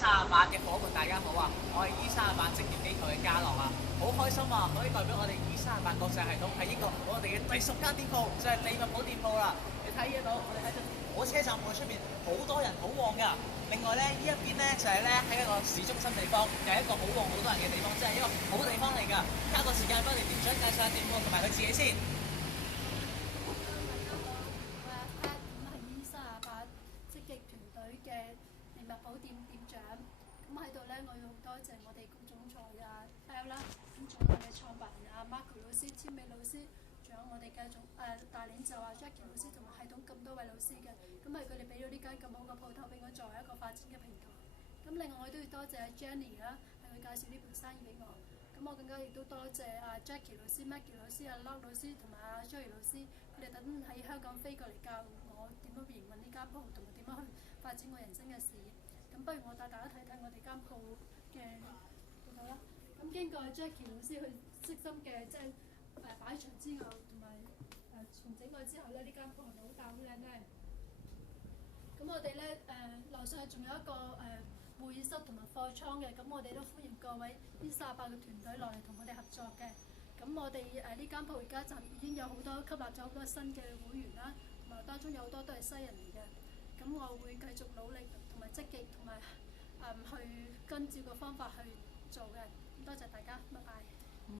E38嘅伙伴，大家好啊！我係 E38職業機構嘅嘉樂啊，好開心啊！可以代表我哋 E38國際系統喺呢個我哋嘅第10間店鋪，就係利物浦店鋪啦。你睇得到，我哋喺火車站外出面好多人，好旺噶。另外咧，呢一邊咧就係咧喺一個市中心地方，又係一個好旺好多人嘅地方，即係一個好地方嚟㗎。加個時間幫你店長介紹下店鋪同埋佢自己先。大家好，我係 Pat，咁係 E38積極團隊嘅利物浦店店長。咁喺度咧，我要好多謝我哋副總裁啊 L 啦，咁仲有我哋創辦人啊 Marco 老師、千美老師，仲有我哋嘅大領袖啊 Jackie 老師同埋系統咁多位老師嘅。咁係佢哋俾咗呢間咁好嘅鋪頭俾我作為一個發展嘅平台。咁另外我都要多謝 Jenny 啦，係佢介紹呢盤生意俾我。咁我更加亦都多謝Jackie 老師、Maggie 老師、Lau 老師同埋Joey 老師，佢哋特登喺香港飛過嚟教我點樣營運呢間鋪，同埋點樣去發展我人生嘅事業。咁不如我帶大家睇睇我哋間鋪嘅鋪頭啦。咁經過 Jackie 老師去悉心嘅即係擺場之後，同埋重整過之後咧，呢間鋪係咪好大好靚咧？咁我哋咧樓上仲有一個會議室同埋貨倉嘅，咁我哋都歡迎各位E38嘅團隊落嚟同我哋合作嘅。咁我哋呢間鋪而家就已經有好多吸納咗好多新嘅會員啦，同埋當中有好多都係西人嚟嘅。咁我會繼續努力同埋積極同埋去跟照個方法去做嘅。多謝大家，拜拜。